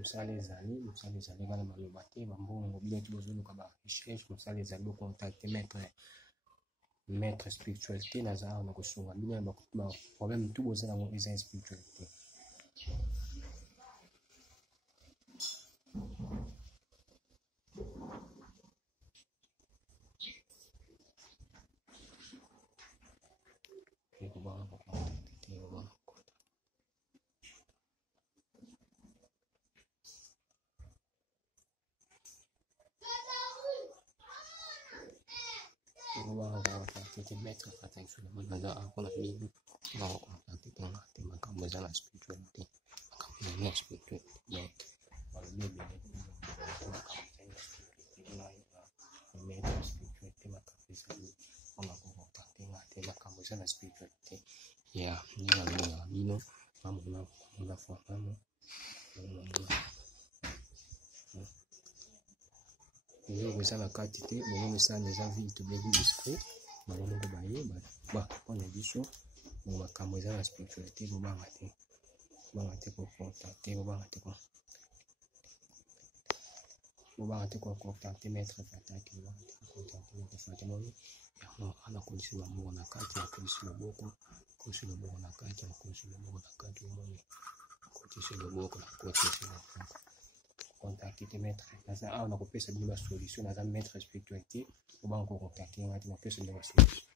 mosala ezali bana maloba te bambongo bino ti bozoluka ba recherche mosala ezali bocontacte maître spiritualité naza awa na kosunga bino ya baproblème tu bozala yango eza spiritualité. Mettre attention na mwana akona mimi na contacte tanga te makambo eza na spiritualité makambo ya spiritualité donc balobi spiritualité makambo ezali ona contacte nga te makambo eza na spiritualité ya nina bino mamona fondamo oyo eza na kati te bongo esala eza vie to bien discret bango bayeba mpona biso makambo eza na spiritualité bobanga te kocontacte bobanga te kocontacte maître fataki bobanga te kocontacte maître fataki moni yango ana kolisi loboko na kati akolisi loboko na kati omoni akolisi loboko na kotisi loboko contacte te maître naza awa na kopesa bino basolution naza maître spiritualité obanga kocontacte nga te napesa bino basolution.